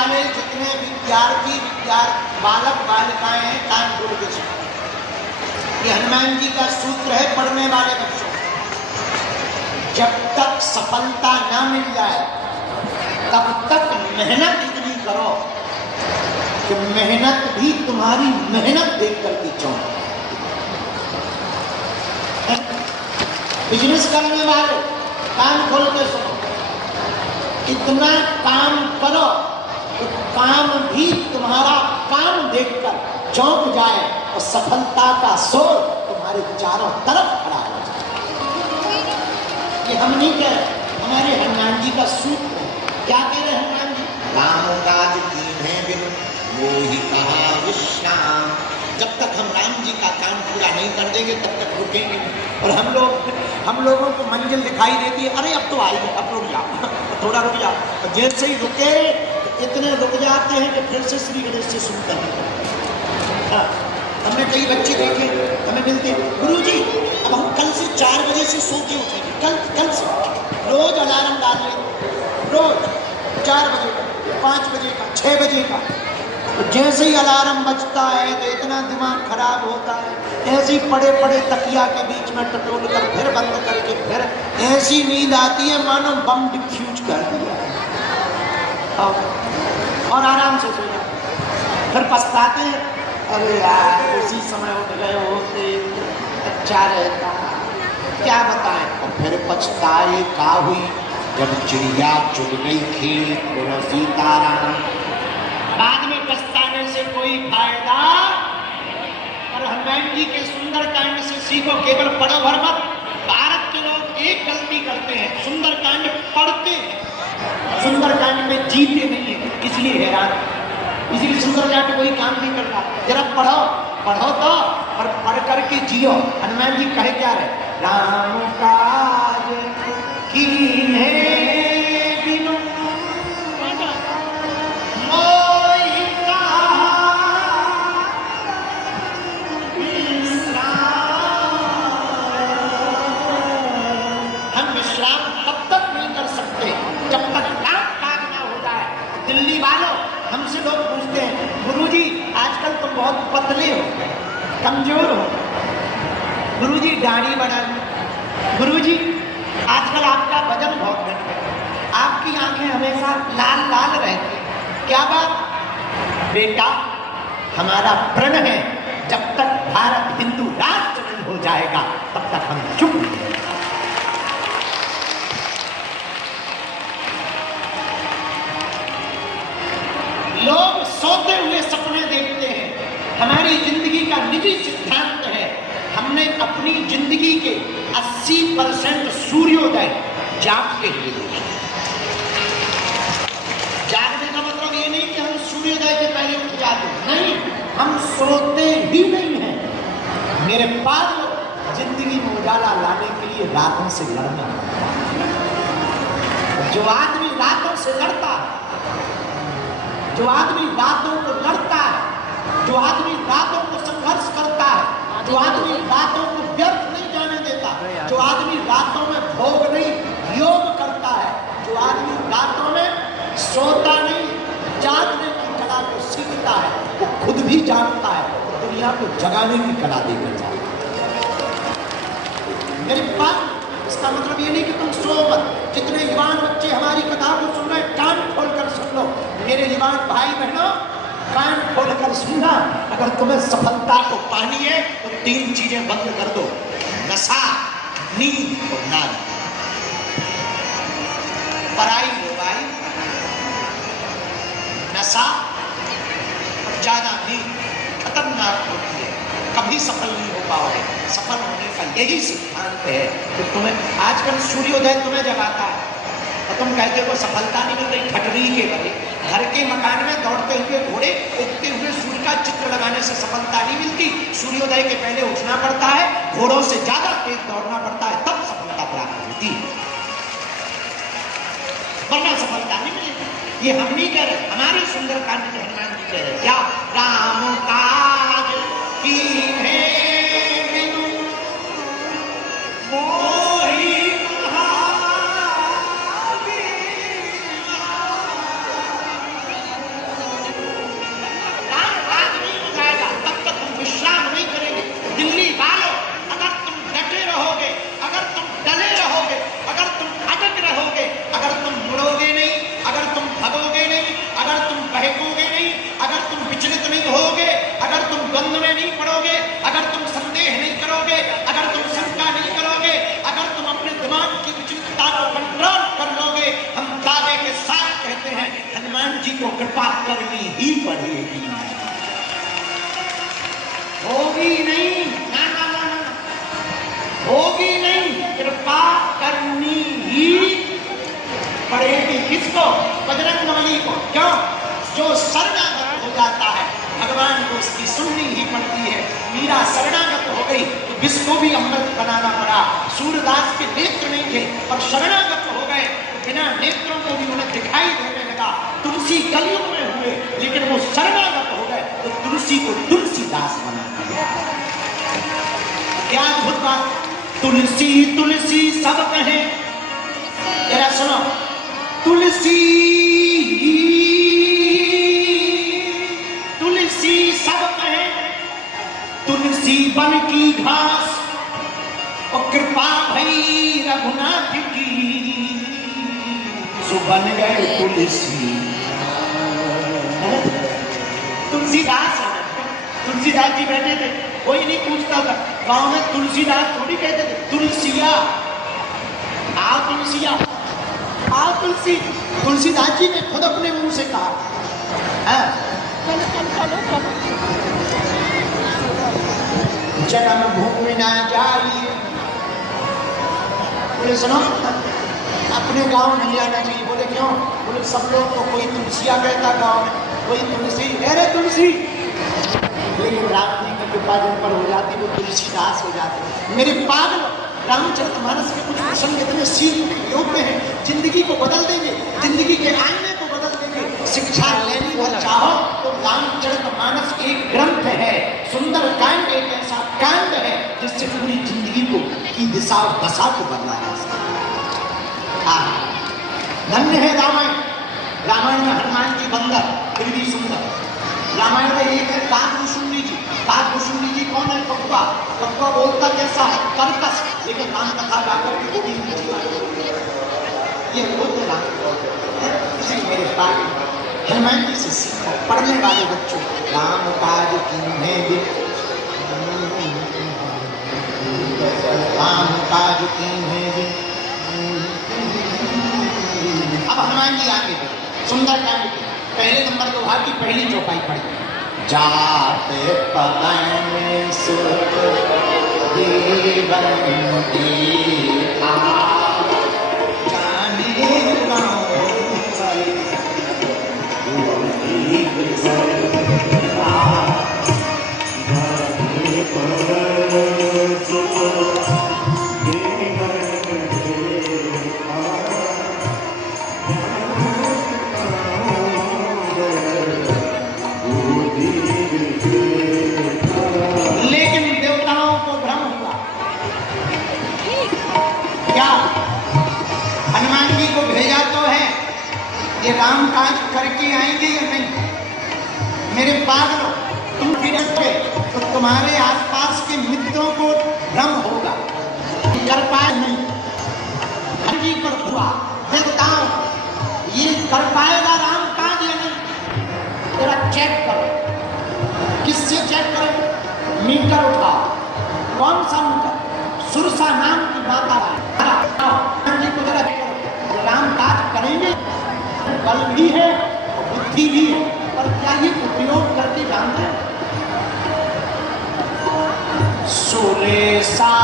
वाले जितने विद्यार्थी बालक बालिकाएं हैं, कान खोल के सुनो। ये हनुमान जी का सूत्र है पढ़ने वाले बच्चों। जब तक सफलता ना मिल जाए तब तक मेहनत इतनी करो कि मेहनत भी तुम्हारी मेहनत देख करके चौंके। बिजनेस करने वाले कान खोल के सुनो। इतना काम करो तो काम भी तुम्हारा काम देखकर चौंक जाए और सफलता का शोर तुम्हारे चारों तरफ खड़ा हो जाए। ये हम नहीं कह रहे, हमारे हनुमान जी का सूत्र है। क्या कह रहे हनुमान जी? राम काज कीन्हे बिनु मोहि कहा विश्राम। जब तक हम राम जी का काम पूरा नहीं कर देंगे तब तक रुकेंगे नहीं। और हम लोगों को मंजिल दिखाई देती है, अरे अब तो आई है, अब रुक जाओ, थोड़ा रुक जाओ। और जैसे ही रुके इतने रुक जाते हैं कि फिर से श्री गणेश से सुनते हैं। हमने कई बच्चे देखे हमें मिलते हैं, गुरुजी अब हम कल से 4 बजे से सो के उठेंगे, कल से रोज अलार्म डाल लेंगे, रोज 4 बजे का, 5 बजे का, 6 बजे का। तो जैसे ही अलार्म बजता है तो इतना दिमाग खराब होता है, ऐसे ही पड़े पड़े तकिया के बीच में टटोल कर फिर बंद करके फिर ऐसी नींद आती है मानो बम डिफ्यूज कर दिया और आराम से सो जाते। फिर पछताते हैं, अरे यार उसी समय उठ गए होते अच्छा रहता, क्या बताएं। और फिर पछताए का हुई जब चिड़िया चुग गई खेत बोलो सीताराम। बाद में पछताने से कोई फायदा। और हनुमान जी के सुंदर कांड से सीखो, केवल पढ़ो भर मत। भारत के लोग एक गलती करते हैं, सुंदर कांड पढ़ते हैं, सुंदर कांड में जीते नहीं है, इसलिए हैरान, इसलिए सुंदर कांड कोई काम नहीं करता। जरा पढ़ो तो, और पढ़ करके जियो। हनुमान जी कहे क्या रहे? राम काज कीन्हे बिनु मोहि कहा विश्राम। हम विश्राम तब तक नहीं कर सकते जब तक काम ना हो जाए। दिल्ली वालों, हमसे लोग पूछते हैं, गुरुजी आजकल तुम बहुत पतले हो, कमजोर हो, गुरुजी दाढ़ी बढ़ा ली, गुरुजी आजकल आपका वजन बहुत घट गया, आपकी आंखें हमेशा लाल लाल रहती। क्या बात? बेटा हमारा प्रण है जब तक भारत हिंदू राष्ट्र नहीं हो जाएगा तब तक हम चुप नहीं। लोग सोते हुए सपने देखते हैं। हमारी जिंदगी का निजी सिद्धांत है, हमने अपनी जिंदगी के 80% सूर्योदय जागते हुए देखे। जागने का मतलब ये नहीं कि हम सूर्योदय के पहले उठ जाते, नहीं, हम सोते ही नहीं हैं। मेरे पास जिंदगी में उजाला लाने के लिए रातों से लड़ना पड़ता है। जो आदमी रातों से लड़ता है, जो आदमी रातों को लड़ता है, जो आदमी रातों को संघर्ष करता है, जो आदमी रातों को व्यर्थ नहीं जाने देता, जो आदमी रातों में भोग नहीं योग करता है, जो आदमी रातों में सोता नहीं जागने की कला को सीखता है, वो खुद भी जानता है और दुनिया को जगाने की कला देकर जाता है। मेरे पास इसका मतलब ये नहीं कि तुम सो मत। जितने युवान बच्चे हमारी कथा को सुन रहे, कान खोलकर सुन लो। मेरे युवान भाई बहनों, कान खोलकर सुनना। अगर तुम्हें सफलता को पानी है तो 3 चीजें बंद कर दो: नशा, नींद और नाद। पराई मोबाइल, नशा, ज्यादा नींद खतरनाक होती है, कभी सफल नहीं हो पाओगे। सफल होने का यही सिद्धांत है कि तुम्हें आजकल सूर्योदय तुम्हें जगाता है और तुम कहते हो सफलता नहीं मिल रही, ठटरी के बने। घर के मकान में दौड़ते हुए घोड़े, उगते हुए सूर्य का चित्र लगाने से सफलता नहीं मिलती। सूर्योदय के पहले उठना पड़ता है, घोड़ों से ज्यादा तेज दौड़ना पड़ता है, तब सफलता प्राप्त होती है, वरना सफलता नहीं मिलेगी। ये हम नहीं कह रहे, हमारी सुंदरकांड में हनुमान जी कह रहे, क्या? राम काज कीन्हे बिनु मोहि कहा विश्राम। हनुमान जी को कृपा करनी ही पड़ेगी। होगी नहीं, ना ना ना ना, होगी नहीं, कृपा करनी ही पड़ेगी। किसको? बजरंगबली को। क्यों? जो शरणागत हो जाता है भगवान को उसकी सुननी ही पड़ती है। मीरा शरणागत हो गई तो विष को भी अमृत बनाना पड़ा। सूरदास के नेत्र नहीं थे और शरणागत हो गए तो बिना नेत्रों को भी उन्हें दिखाई देने लगा। तुलसी कलयुग में हुए लेकिन वो शरणागत हो गए तो तुलसी को तुलसीदास बना दिया। क्या अद्भुत बात! तुलसी तुलसी सब कहे, जरा सुनो, तुलसी तुलसी सब कहे, तुलसी बन की घास और कृपा भई रघुनाथ की, सो बन गए तुलसी। तुलसीदास, तुलसीदास जी बैठे थे, कोई नहीं पूछता था। गांव में तुलसीदास थोड़ी कहते थे, तुलसिया आ तुलसिया आ तुलसी। तुलसीदास जी ने खुद अपने मुंह से कहा है, जन्म भूमि ना जाइए। बोले सुनो, अपने गांव नहीं आना चाहिए। बोले क्यों? बोले सब लोग तो कोई तुलसिया कहता गांव में, कोई तुलसी, अरे तुलसी। लेकिन राम जी की कृपा जिन पर हो जाती वो तुलसीदास हो जाते। मेरे पागल, रामचरितमानस के कुछ प्रसंग इतने सीखने योग्य हैं, जिंदगी को बदल देंगे, जिंदगी के आईने को बदल देंगे। शिक्षा लेनी हो चाहो तो रामचरितमानस एक ग्रंथ है, सुंदर कांड, एक ऐसा कांड है जिससे पूरी जिंदगी को की दिशा और दशा को बदला जा सकता है। धन्य है रामायण। रामायण में हनुमान जी बंदर, फिर भी सुंदर। रामायण में एक है काकभूषुंडी जी। काकभूषुंडी जी कौन है? कौवा। कौवा बोलता कैसा है? कर्कश, लेकिन राम कथा गाकर के बोली ये बोलते राम। इसी मेरे पास हनुमान जी से सीखो, पढ़ने वाले बच्चों। राम काज कीन्हे दिन, राम काज कीन्हे दिन। अब हनुमान जी आगे सुंदर कांड की पहले नंबर दोहा की पहली चौपाई पढ़ी। जाते पवन सुत देवन देखा, जाने राम काज करके आएंगे या नहीं? मेरे पागलों, तुम फिरते तो तुम्हारे आसपास के मित्रों को भ्रम होगा, कर पाए नहीं। हरि पर हुआ बताओ ये कर पाएगा राम काज या नहीं? जरा चेक करो। किससे चेक करो? मीटर उठाओ। कौन सा मीटर? सुरसा नाम की माता जी को जरा राम काज करेंगे। बल भी है और बुद्धि भी है, पर क्या ये उपयोग करके जानते हैं? सुरेशा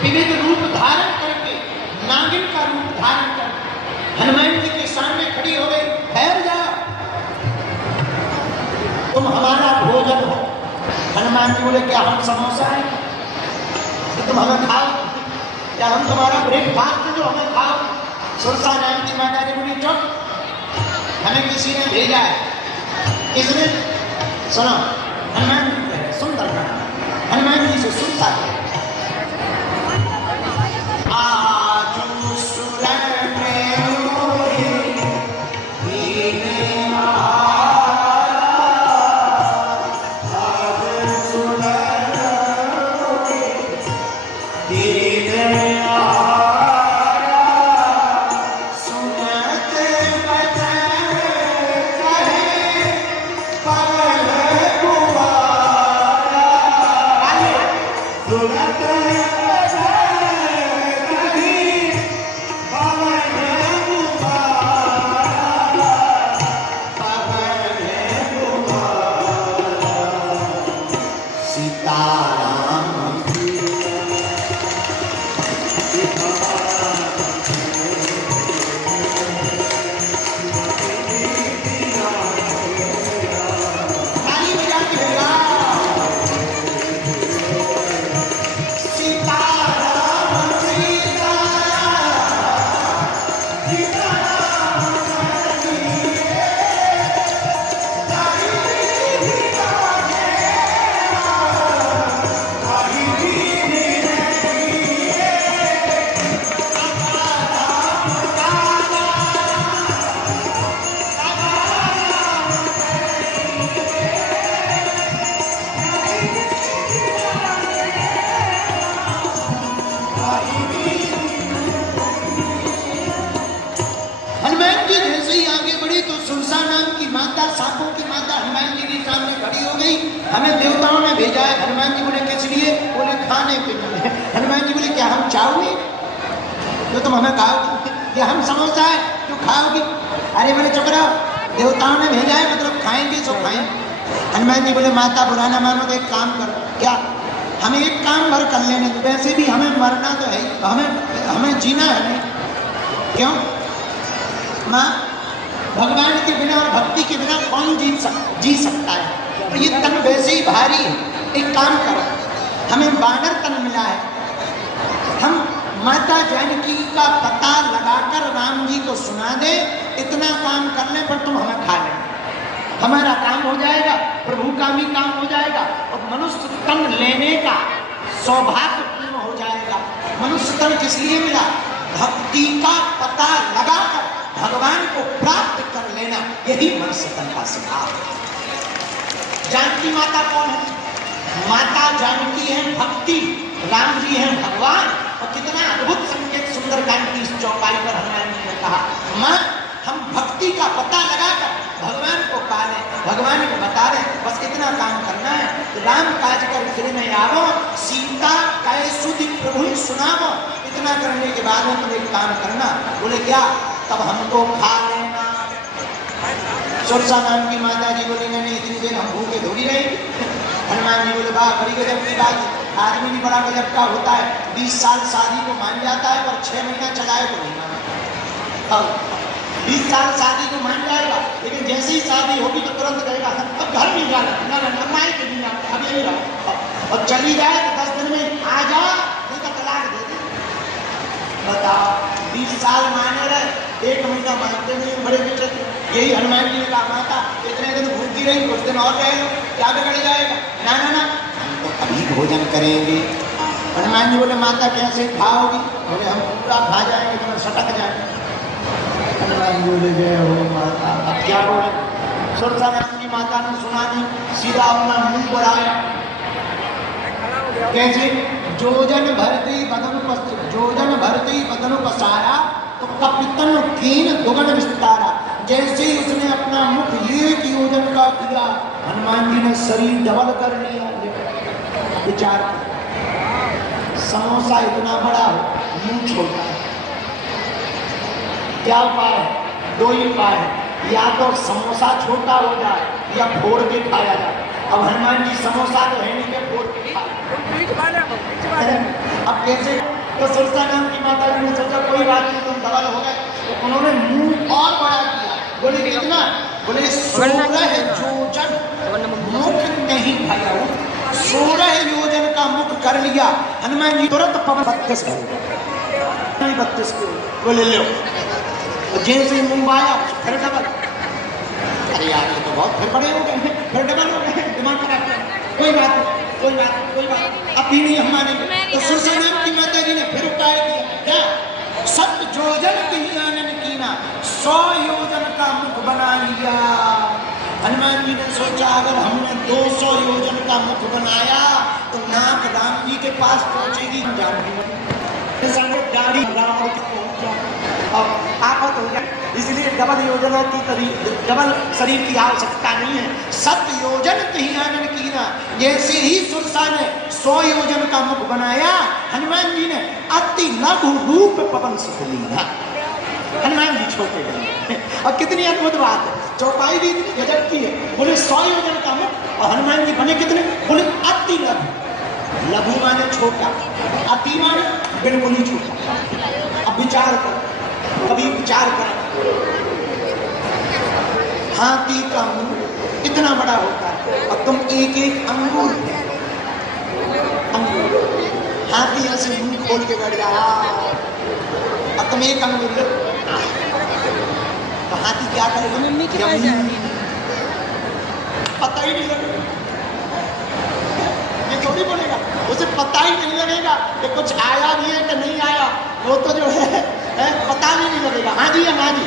विविध रूप धारण करके, नागिन का रूप धारण करके हनुमान जी के सामने खड़ी हो गई। ठहर जाओ, तुम हमारा भोजन हो। हनुमान जी बोले क्या हम समोसा है तो तुम हमें खाओ? क्या हम तुम्हारा ब्रेकफास्ट जो हमें खाओ? सुरसा नाम की माता जी बोली चुप, हमें किसी ने भेजा है किसने सुना? हनुमान जी कह रहे, सुंदर गाना हनुमान जी से सुनता है। आजू सुरन में मोहि दीने आया, आजू सुरन मोहि दीने आया, सुनत बचन कहे पवन कुमारा, सुनत हमें देवताओं ने भेजा है। हनुमान जी बोले किस लिए? बोले खाने के लिए। हनुमान जी बोले क्या हम चाहोगे तो तुम हमें खाओगे? क्या हम समोसा है तो खाओगे? अरे बोले चुप रहो, देवताओं ने भेजा है मतलब खाएंगे तो खाएंगे। हनुमान जी बोले माता बुरा ना मानो तो एक काम करो, क्या हमें एक काम भर कर लेने दो, वैसे भी हमें मरना तो है, हमें जीना है नहीं। क्यों माँ? भगवान के बिना और भक्ति के बिना कौन जी सकता है? तो ये तन वैसे ही भारी है। एक काम करो, हमें वानर तन मिला है, हम माता जानकी का पता लगाकर राम जी को सुना दे, इतना काम करने पर तुम हमें खा लेना, हमारा काम हो जाएगा, प्रभु का भी काम हो जाएगा और मनुष्य तन लेने का सौभाग्य पूर्ण हो जाएगा। मनुष्य तन किस लिए मिला? भक्ति का पता लगाकर भगवान को प्राप्त कर लेना, यही मनुष्य तन का स्वभाव है। जानकी माता कौन है? माता जानकी है भक्ति, राम जी हैं भगवान। और कितना अद्भुत संकेत सुंदरकांड की इस चौपाई पर हनुमान जी ने कहा, माँ हम भक्ति का पता लगाकर भगवान को पालें, भगवान को बता रहे बस इतना काम करना है। तो राम काज कर फिर में आवो, सीता कै सुधि प्रभु सुनावो, इतना करने के बाद में तुम एक काम करना। बोले क्या? तब हमको खा लेना। सुरसा नाम की माता जी बोली नहीं इतनी देर हम भूखे थोड़ी रहेंगे। हनुमान जी बोले वाह बड़ी गजब की बात, आदमी भी बड़ा गजब का होता है, 20 साल शादी को मान जाता है पर 6 महीना चलाए तो नहीं मानता। 20 साल शादी को मान जाएगा लेकिन जैसे ही शादी होगी तो तुरंत कहेगा अब घर नहीं जाना, ना माई के नहीं जाना, अब यही रहो। और चली जाए तो 10 दिन में आ जा, नहीं तो तलाक दे दे। बताओ 20 साल माने रहे, 1 महीना मानते नहीं बड़े बेटे। यही हनुमान जी ने कहा माता इतने दिन भूखी रही, कुछ दिन और रह लो, क्या बिगड़ जाएगा? ना ना ना हम तो कभी भोजन करेंगे। हनुमान जी बोले माता कैसे खाओगी? बोले हम पूरा खा जाएंगे, तुम्हें सटक जाएंगे। हनुमान जी बोले जय हो माता। अब क्या बोले? सुरसा नाम की माता ने सुना नहीं, सीधा अपना मुंह पर आया। कैसे? जोजन भरती बदन पसारा तो कपितन कीन दुगन विस्तारा। जैसे ही उसने अपना मुख 1 योजन का किया, हनुमान जी ने शरीर डबल कर लिया। विचार समोसा इतना बड़ा है, मुंह छोटा है, क्या उपाय है? 2 ही उपाय है, या तो समोसा छोटा हो जाए या फोड़ के खाया जाए। अब हनुमान जी समोसा तो है नहीं, फोड़ के खाए। अब कैसे? तो सुरसा नाम की माता जी ने सोचा कोई बात नहीं, तुम डबल हो गए, तो उन्होंने मुंह और बड़ा किया। बोले कितना? बोले 16 योजन मुख नहीं भया, 16 योजन का मुख कर लिया। हनुमान जी तुरंत 32 भर 32 को बोले लो, जैसे मुंह आया फिर डबल। अरे यार ये तो बहुत फिर बड़े हो गए हैं, फिर डबल हो गए हैं, दिमाग खराब कर। कोई बात नहीं, कोई बात नहीं, कोई बात नहीं, अब भी नहीं हम मानेंगे। तो सुरसा नाम की माता जी ने फिर उपाय किया, क्या? 7 योजन कहीं आनन कीना, 100 योजन का मुख बना लिया। हनुमान जी ने सोचा अगर हमने 200 योजन का मुख बनाया तो नाक राम जी के पास पहुंचेगी, गाड़ी राम तक पहुंच जाए और आफत हो जाए, इसलिए डबल योजना की डबल शरीर की आवश्यकता नहीं है। 7 योजन कहीं आनन कीना, जैसे ही सुरसा ने 100 योजन का मुख बनाया, हनुमान जी ने अति लघु रूप पवन सुख लिया। हनुमान जी छोटे बने और कितनी अद्भुत बात है, चौपाई भी इतनी गजब की है। बोले 100 योजन का मुख और हनुमान जी बने कितने? बोले अति लघु। लघु माने छोटा, अति माने बिल्कुल ही छोटा। अब विचार करो, कभी विचार करो, हाथी का मुंह इतना बड़ा होता है और तुम एक एक अंगूर हाथी ऐसे मुंह खोल के बैठ जा, और तुम एक अंगूर लो तो हाथी क्या करेगा? मम्मी के पास जाएगी, पता ही नहीं लगेगा, ये थोड़ी बोलेगा, उसे पता ही नहीं लगेगा कि कुछ आया भी है कि नहीं आया, वो तो जो है पता भी नहीं लगेगा। हाँ जी, हाँ जी।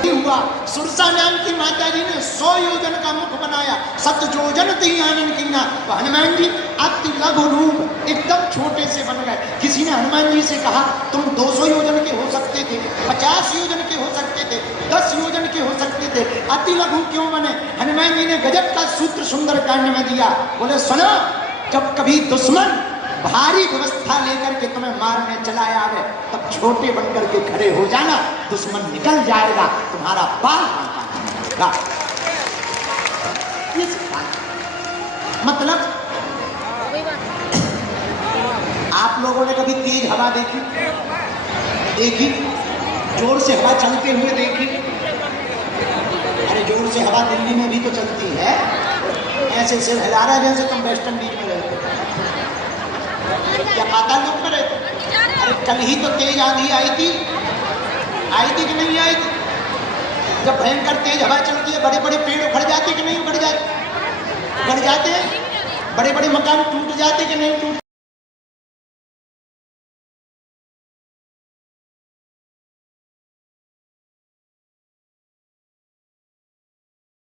हुआ सुरसा नाम की माता जी ने 100 योजन का मुख बनाया, 7 योजन कहीं आनन कीना, तो हनुमान जी अति लघु रूप एकदम छोटे से बन गए। किसी ने हनुमान जी से कहा तुम 200 योजन के हो सकते थे, 50 योजन के हो सकते थे, 10 योजन के हो सकते थे, अति लघु क्यों बने? हनुमान जी ने गजब का सूत्र सुंदरकांड में दिया। बोले सुनो, जब कभी दुश्मन भारी व्यवस्था लेकर के तुम्हें मारने चला आवे, तब छोटे बनकर के खड़े हो जाना, दुश्मन निकल जाएगा, तुम्हारा बाल बांका। मतलब आप लोगों ने कभी तेज हवा देखी? देखी? जोर से हवा चलते हुए देखी? अरे जोर से हवा दिल्ली में भी तो चलती है, ऐसे सिर हिला रहा जैसे तुम वेस्ट इंडीज में रहते हो, क्या पाताल लोक में रहते? अरे कल ही तो तेज आंधी आई थी कि नहीं आई थी? जब भयंकर तेज हवा चलती है, बड़े बड़े पेड़ उखड़ जाते कि नहीं उखड़ जाते? उखड़ जाते हैं, बड़े बड़े मकान टूट जाते कि नहीं टूट